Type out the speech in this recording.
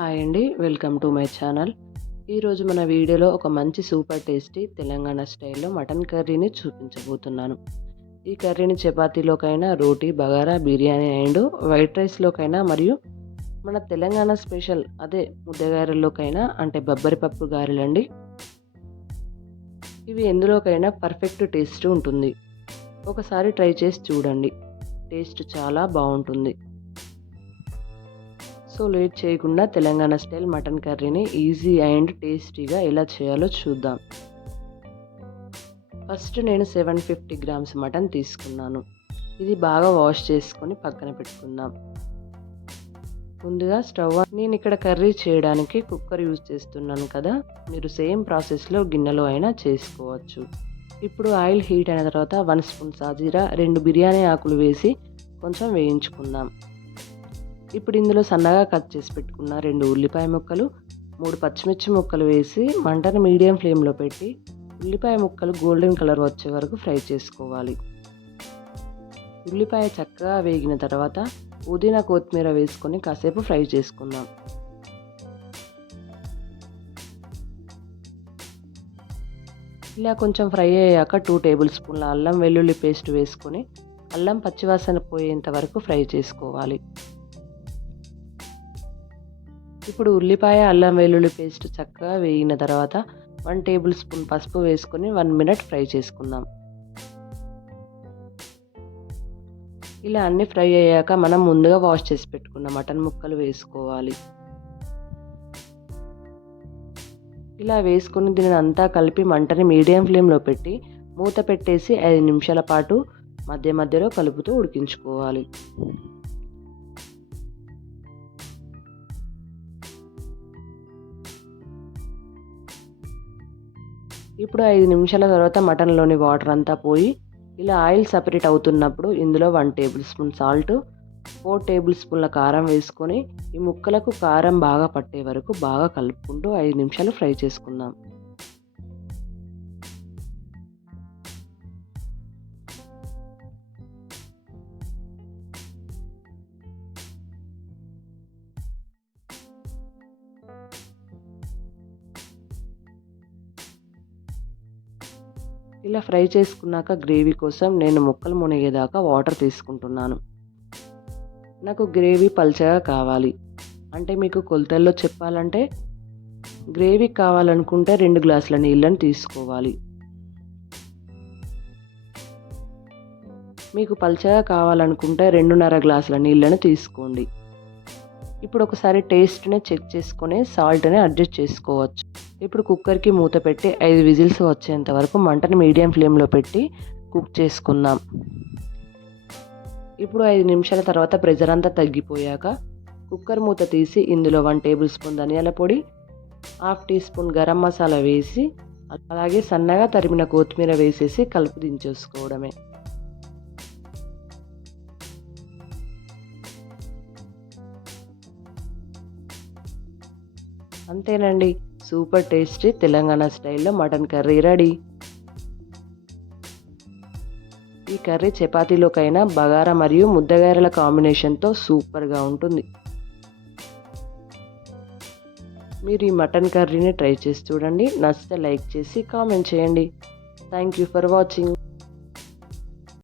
Hi అండి, welcome to my channel. ఈరోజు మన వీడియోలో ఒక మంచి సూపర్ టేస్టీ తెలంగాణ స్టైల్లో మటన్ కర్రీని చూపించబోతున్నాను. ఈ కర్రీని చపాతీలోకైనా, రోటీ, బగారా, బిర్యానీ అండ్ వైట్ రైస్లోకైనా మరియు మన తెలంగాణ స్పెషల్ అదే ముద్దగారెల్లోకైనా అంటే బబ్బరి పప్పు గారెలండి. ఇవి ఎందులోకైనా పర్ఫెక్ట్ టేస్ట్ ఉంటుంది. ఒకసారి ట్రై చేసి చూడండి, టేస్ట్ చాలా బాగుంటుంది. సో లేట్ చేయకుండా తెలంగాణ స్టైల్ మటన్ కర్రీని ఈజీ అండ్ టేస్టీగా ఎలా చేయాలో చూద్దాం. ఫస్ట్ నేను 750 గ్రామ్స్ మటన్ తీసుకున్నాను. ఇది బాగా వాష్ చేసుకొని పక్కన పెట్టుకుందాం. ముందుగా నేను ఇక్కడ కర్రీ చేయడానికి కుక్కర్ యూజ్ చేస్తున్నాను కదా, మీరు సేమ్ ప్రాసెస్లో గిన్నెలో అయినా చేసుకోవచ్చు. ఇప్పుడు ఆయిల్ హీట్ అయిన తర్వాత 1 స్పూన్ సాజీరా, 2 బిర్యానీ ఆకులు వేసి కొంచెం వేయించుకుందాం. ఇప్పుడు ఇందులో సన్నగా కట్ చేసి పెట్టుకున్న 2 ఉల్లిపాయ ముక్కలు, 3 పచ్చిమిర్చి ముక్కలు వేసి మంటను మీడియం ఫ్లేమ్లో పెట్టి ఉల్లిపాయ ముక్కలు గోల్డెన్ కలర్ వచ్చే వరకు ఫ్రై చేసుకోవాలి. ఉల్లిపాయ చక్కగా వేగిన తర్వాత పుదీనా, కొత్తిమీర వేసుకొని కాసేపు ఫ్రై చేసుకుందాం. ఇలా కొంచెం ఫ్రై అయ్యాక 2 టేబుల్ స్పూన్ల అల్లం వెల్లుల్లి పేస్ట్ వేసుకొని అల్లం పచ్చివాసన పోయేంత వరకు ఫ్రై చేసుకోవాలి. ఇప్పుడు ఉల్లిపాయ, అల్లం వెల్లుల్లి పేస్ట్ చక్కగా వేగిన తర్వాత 1 టేబుల్ స్పూన్ పసుపు వేసుకొని 1 మినిట్ ఫ్రై చేసుకుందాం. ఇలా అన్ని ఫ్రై అయ్యాక మనం ముందుగా వాష్ చేసి పెట్టుకున్న మటన్ ముక్కలు వేసుకోవాలి. ఇలా వేసుకొని దీనిని అంతా కలిపి మంటని మీడియం ఫ్లేమ్లో పెట్టి మూత పెట్టేసి 5 నిమిషాల పాటు మధ్య మధ్యలో కలుపుతూ ఉడికించుకోవాలి. ఇప్పుడు 5 నిమిషాల తర్వాత మటన్లోని వాటర్ అంతా పోయి ఇలా ఆయిల్ సపరేట్ అవుతున్నప్పుడు ఇందులో 1 టేబుల్ స్పూన్ సాల్ట్, 4 టేబుల్ స్పూన్ల కారం వేసుకొని ఈ ముక్కలకు కారం బాగా పట్టే వరకు బాగా కలుపుకుంటూ 5 నిమిషాలు ఫ్రై చేసుకుందాం. ఇలా ఫ్రై చేసుకున్నాక గ్రేవీ కోసం నేను ముక్కలు మునిగేదాకా వాటర్ తీసుకుంటున్నాను. నాకు గ్రేవీ పల్చగా కావాలి, అంటే మీకు కొలతల్లో చెప్పాలంటే గ్రేవీ కావాలనుకుంటే 2 గ్లాసుల నీళ్ళని తీసుకోవాలి. మీకు పల్చగా కావాలనుకుంటే 2.5 గ్లాసుల నీళ్ళని తీసుకోండి. ఇప్పుడు ఒకసారి టేస్ట్ని చెక్ చేసుకొని సాల్ట్ని అడ్జస్ట్ చేసుకోవచ్చు. ఇప్పుడు కుక్కర్కి మూత పెట్టి 5 విజిల్స్ వచ్చేంత వరకు మంటని మీడియం ఫ్లేమ్లో పెట్టి కుక్ చేసుకుందాం. ఇప్పుడు 5 నిమిషాల తర్వాత ప్రెషర్ అంతా తగ్గిపోయాక కుక్కర్ మూత తీసి ఇందులో 1 టేబుల్ స్పూన్ ధనియాల పొడి, 1/2 టీ స్పూన్ గరం మసాలా వేసి అలాగే సన్నగా తరిమిన కొత్తిమీర వేసేసి కలిపి దించేసుకోవడమే. అంతేనండి, సూపర్ టేస్టీ తెలంగాణ స్టైల్లో మటన్ కర్రీ రెడీ. ఈ కర్రీ చపాతీలోకైనా, బగారా మరియు ముద్దగారెల కాంబినేషన్తో సూపర్గా ఉంటుంది. మీరు ఈ మటన్ కర్రీని ట్రై చేసి చూడండి. నచ్చితే లైక్ చేసి కామెంట్ చేయండి. Thank you for watching.